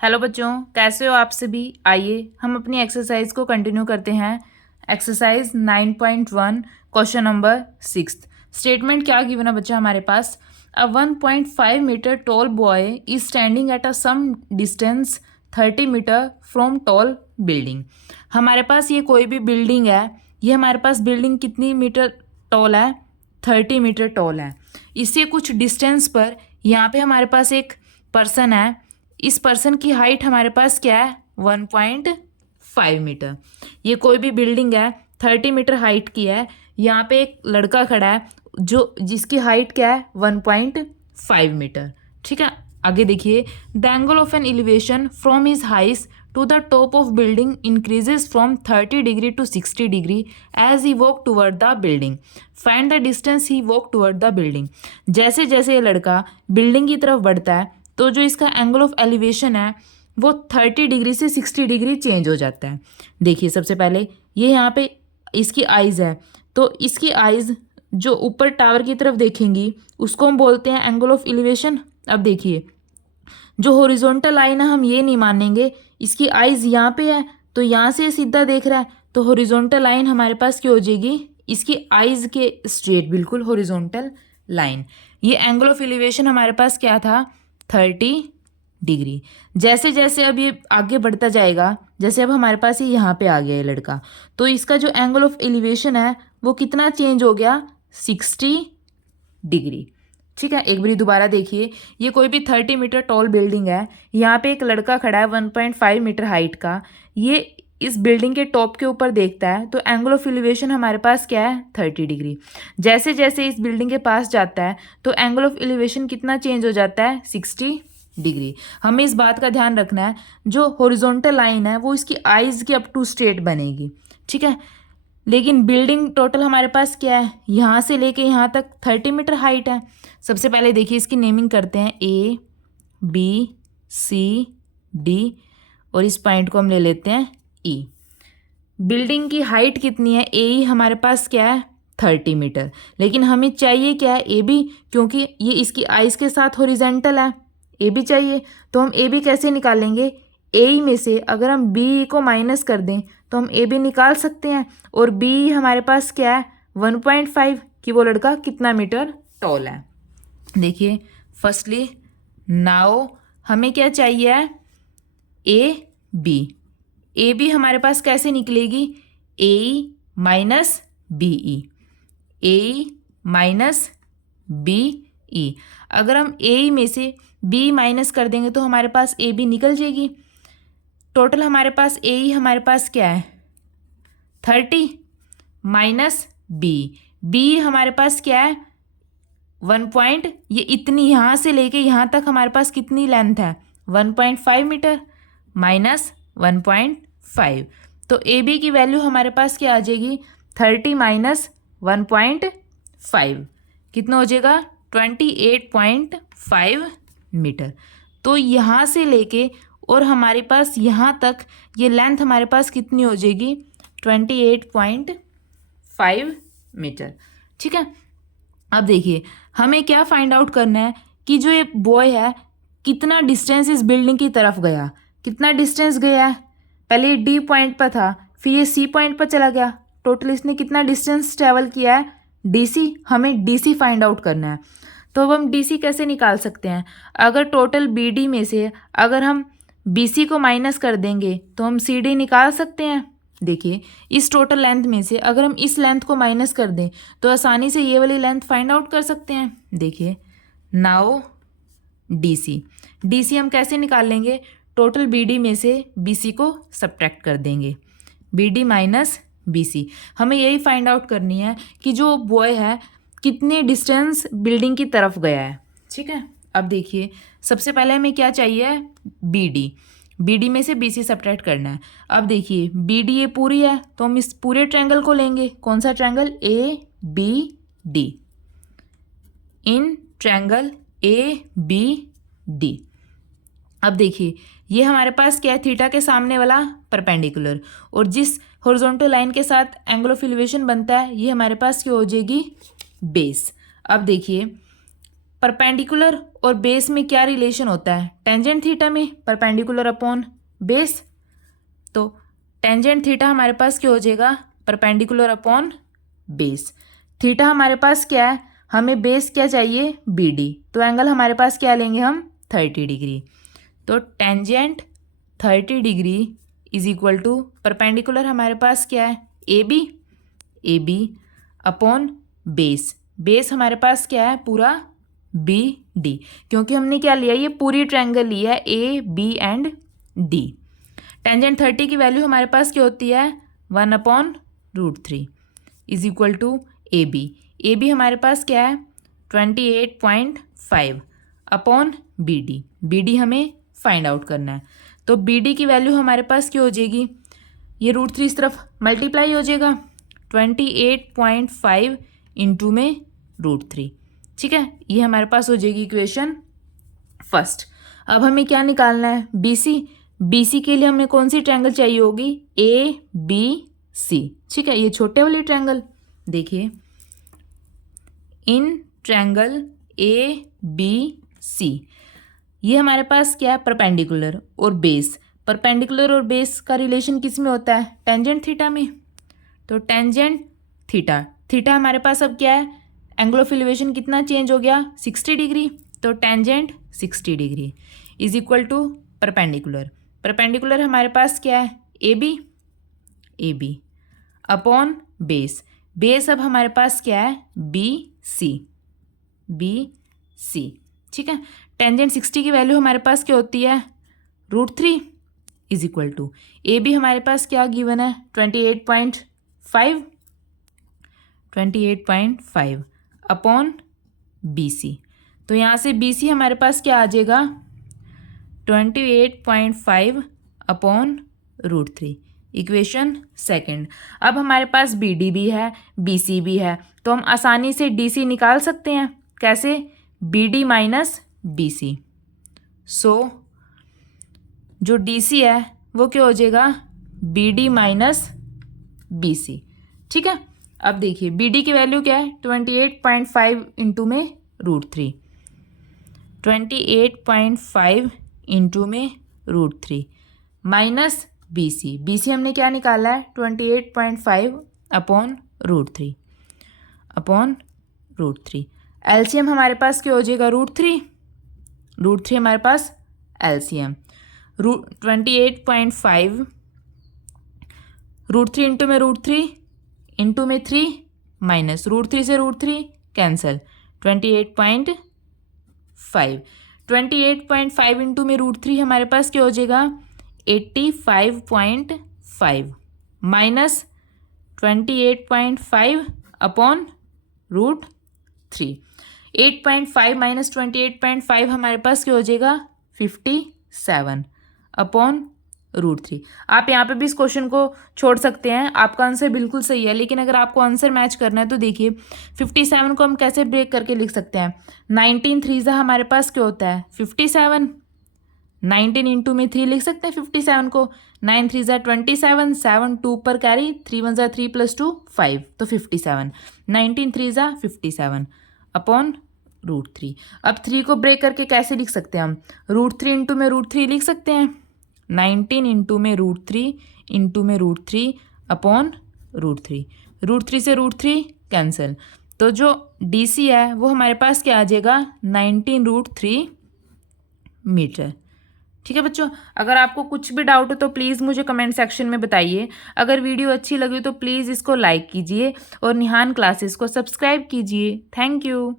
Hello बच्चों, कैसे हो आप सभी। आइए हम अपनी एक्सरसाइज को कंटिन्यू करते हैं। Exercise 9.1 question number 6। स्टेटमेंट क्या गिवन है बच्चा हमारे पास। A 1.5 metre tall boy is standing at a some distance 30 metre from tall building. हमारे पास ये कोई भी बिल्डिंग है। ये हमारे पास बिल्डिंग कितनी मीटर टॉल है? 30 मीटर टॉल है। इससे कुछ डिस्टेंस पर यहाँ पे हमारे पास एक पर्सन है। इस पर्सन की हाइट हमारे पास क्या है? 1.5 मीटर। ये कोई भी बिल्डिंग है, 30 मीटर हाइट की है। यहाँ पे एक लड़का खड़ा है जिसकी हाइट क्या है? 1.5 मीटर। ठीक है, आगे देखिए। The angle of an elevation from his height to the top of building increases from 30 degree to 60 degree as he walk toward the building. Find the distance he walk toward the building. जैसे जैसे ये लड़का building की तरफ बढ़ता है तो जो इसका एंगल ऑफ एलिवेशन है वो 30 डिग्री से 60 डिग्री चेंज हो जाता है। देखिए, सबसे पहले ये यहाँ पे इसकी आइज़ है, तो इसकी आइज़ जो ऊपर टावर की तरफ देखेंगी उसको हम बोलते हैं एंगल ऑफ एलिवेशन। अब देखिए, जो हॉरिजॉन्टल लाइन है हम ये नहीं मानेंगे। इसकी आइज़ यहाँ पे है तो यहाँ से सीधा देख रहा है तो हॉरिजॉन्टल लाइन हमारे पास क्या हो जाएगी? इसकी आइज़ के स्ट्रेट, बिल्कुल हॉरिजॉन्टल लाइन। ये एंगल ऑफ एलिवेशन हमारे पास क्या था? 30 डिग्री। जैसे जैसे अब ये आगे बढ़ता जाएगा, जैसे अब हमारे पास ये यहाँ पे आ गया है लड़का, तो इसका जो एंगल ऑफ एलिवेशन है वो कितना चेंज हो गया? 60 डिग्री। ठीक है, एक बारी दोबारा देखिए। ये कोई भी 30 मीटर टॉल बिल्डिंग है। यहाँ पे एक लड़का खड़ा है 1.5 मीटर हाइट का। ये इस बिल्डिंग के टॉप के ऊपर देखता है तो एंगल ऑफ एलिवेशन हमारे पास क्या है? 30 डिग्री। जैसे जैसे इस बिल्डिंग के पास जाता है तो एंगल ऑफ एलिवेशन कितना चेंज हो जाता है? 60 डिग्री। हमें इस बात का ध्यान रखना है, जो हॉरिजॉन्टल लाइन है वो इसकी आइज़ के अप टू स्ट्रेट बनेगी। ठीक है, लेकिन बिल्डिंग टोटल हमारे पास क्या है? यहाँ से लेके यहाँ तक 30 मीटर हाइट है। सबसे पहले देखिए इसकी नेमिंग करते हैं, A B C D, और इस पॉइंट को हम ले लेते हैं E। बिल्डिंग की हाइट कितनी है? A हमारे पास क्या है? 30 मीटर। लेकिन हमें चाहिए क्या है? A B, क्योंकि ये इसकी आइज़ के साथ हॉरिजॉन्टल है। A B चाहिए, तो हम A B कैसे निकालेंगे? A में से अगर हम B को माइनस कर दें तो हम A B निकाल सकते हैं। और B हमारे पास क्या है? 1.5, कि वो लड़का कितना मीटर टॉल है। देखिए, फर्स्टली नाउ हमें क्या चाहिए है? ए बी हमारे पास कैसे निकलेगी? ए माइनस बी ई, ए माइनस बी ई। अगर हम ए में से बी माइनस कर देंगे तो हमारे पास ए बी निकल जाएगी। टोटल हमारे पास ए ई हमारे पास क्या है? 30 माइनस बी हमारे पास क्या है? 1 ये इतनी यहाँ से लेके यहाँ तक हमारे पास कितनी लेंथ है? 1.5 मीटर माइनस 1.5। तो ए बी की वैल्यू हमारे पास क्या आ जाएगी? 30 माइनस 1.5 कितना हो जाएगा? 28.5 मीटर। तो यहाँ से लेके और हमारे पास यहाँ तक ये लेंथ हमारे पास कितनी हो जाएगी? 28.5 मीटर। ठीक है, अब देखिए हमें क्या फाइंड आउट करना है कि जो ये बॉय है कितना डिस्टेंस इस बिल्डिंग की तरफ गया। कितना डिस्टेंस गया है? पहले ये डी पॉइंट पर था, फिर ये सी पॉइंट पर चला गया। टोटल इसने कितना डिस्टेंस ट्रेवल किया है? डीसी। हमें डीसी फाइंड आउट करना है। तो अब हम डीसी कैसे निकाल सकते हैं? अगर टोटल बीडी में से अगर हम बीसी को माइनस कर देंगे तो हम सीडी निकाल सकते हैं। देखिए, इस टोटल लेंथ में से अगर हम इस लेंथ को माइनस कर दें तो आसानी से ये वाली लेंथ फाइंड आउट कर सकते हैं। देखिए, नाउ डीसी हम कैसे निकाल लेंगे? टोटल बीडी में से बीसी को सब्ट्रैक्ट कर देंगे, बीडी माइनस बीसी। हमें यही फाइंड आउट करनी है कि जो बॉय है कितने डिस्टेंस बिल्डिंग की तरफ गया है। ठीक है, अब देखिए सबसे पहले हमें क्या चाहिए? बीडी में से बीसी सब्ट्रैक्ट करना है। अब देखिए बीडी ये पूरी है तो हम इस पूरे ट्रायंगल को लेंगे। कौन सा triangle? A B D. In triangle A B D. अब देखिए ये हमारे पास क्या है? थीटा के सामने वाला परपेंडिकुलर, और जिस हॉरिजॉन्टल लाइन के साथ एंगल ऑफ एलिवेशन बनता है ये हमारे पास क्या हो जाएगी? बेस। अब देखिए परपेंडिकुलर और बेस में क्या रिलेशन होता है? टेंजेंट थीटा में परपेंडिकुलर अपॉन बेस, तो टेंजेंट थीटा हमारे पास क्या हो जाएगा? Perpendicular upon base. थीटा हमारे पास क्या है? हमें बेस क्या चाहिए? BD, तो एंगल हमारे पास क्या लेंगे हम? 30 डिग्री। तो tangent 30 degree is equal to perpendicular हमारे पास क्या है? AB upon base. बेस हमारे पास क्या है? पूरा BD, क्योंकि हमने क्या लिया? ये पूरी ट्रायंगल लिया है AB एंड D। टेंजेंट 30 की वैल्यू हमारे पास क्या होती है? 1/√3 इज इक्वल टू AB हमारे पास क्या है? 28.5 अपॉन BD हमें फाइंड आउट करना है। तो BD की वैल्यू हमारे पास क्या हो जाएगी? ये √3 इस तरफ मल्टीप्लाई हो जाएगा, 28.5 इंटू में √3। ठीक है, ये हमारे पास हो जाएगी इक्वेशन फर्स्ट। अब हमें क्या निकालना है? BC के लिए हमें कौन सी ट्रायंगल चाहिए होगी? ABC। ठीक है, ये छोटे वाली ट्रायंगल देखिए, इन ट्रायंगल ABC ये हमारे पास क्या है? परपेंडिकुलर और बेस। परपेंडिकुलर और बेस का रिलेशन किस में होता है? टेंजेंट थीटा में। तो टेंजेंट थीटा हमारे पास अब क्या है? एंगल ऑफ एलिवेशन कितना चेंज हो गया? 60 डिग्री। तो tangent 60 degree is equal to perpendicular हमारे पास क्या है? AB अपॉन बेस अब हमारे पास क्या है? BC। ठीक है, टेंजेंट 60 की वैल्यू हमारे पास क्या होती है? √3 इज इक्वल टू AB हमारे पास क्या गिवन है? 28.5 अपॉन BC। तो यहाँ से BC हमारे पास क्या आ जाएगा? 28.5 अपॉन √3, इक्वेशन सेकंड। अब हमारे पास BD भी है, BC भी है, तो हम आसानी से DC निकाल सकते हैं। कैसे? BD minus BC। सो जो DC है वो क्या हो जाएगा? BD minus BC। ठीक है, अब देखिए BD की वैल्यू क्या है? 28.5 इंटू में √3, 28.5 इंटू में √3 माइनस BC हमने क्या निकाला है? 28.5 अपॉन √3 एलसीएम हमारे पास क्या हो जाएगा? √3 हमारे पास एलसीएम 28.5 √3 इंटू में √3 इंटू में 3 माइनस √3 से √3 कैंसल, 28.5 इंटू में √3 हमारे पास क्या हो जाएगा? 85.5 माइनस 28.5 अपॉन √3। 8.5 माइनस 28.5 हमारे पास क्या हो जाएगा? 57 अपॉन √3। आप यहाँ पे भी इस क्वेश्चन को छोड़ सकते हैं, आपका आंसर बिल्कुल सही है। लेकिन अगर आपको आंसर मैच करना है तो देखिए 57 को हम कैसे ब्रेक करके लिख सकते हैं? 19 3 हमारे पास क्या होता है? 57। 19 इंटू में 3 लिख सकते हैं 57 को। 9 3 27, 7 2 पर कैरी, 3 1 3 + 2 5, तो 57। 19 3 57 अपॉन √3। अब 3 को ब्रेक करके कैसे लिख सकते हैं हम? √3 इंटू में √3 लिख सकते हैं। 19 इंटू में √3 इंटू में √3 अपॉन √3। √3 से √3 कैंसिल, तो जो DC है वो हमारे पास क्या आ जाएगा? 19√3 मीटर। ठीक है बच्चों, अगर आपको कुछ भी डाउट हो तो प्लीज़ मुझे कमेंट सेक्शन में बताइए। अगर वीडियो अच्छी लगी तो प्लीज़ इसको लाइक कीजिए और निहान क्लासेस को सब्सक्राइब कीजिए। Thank you.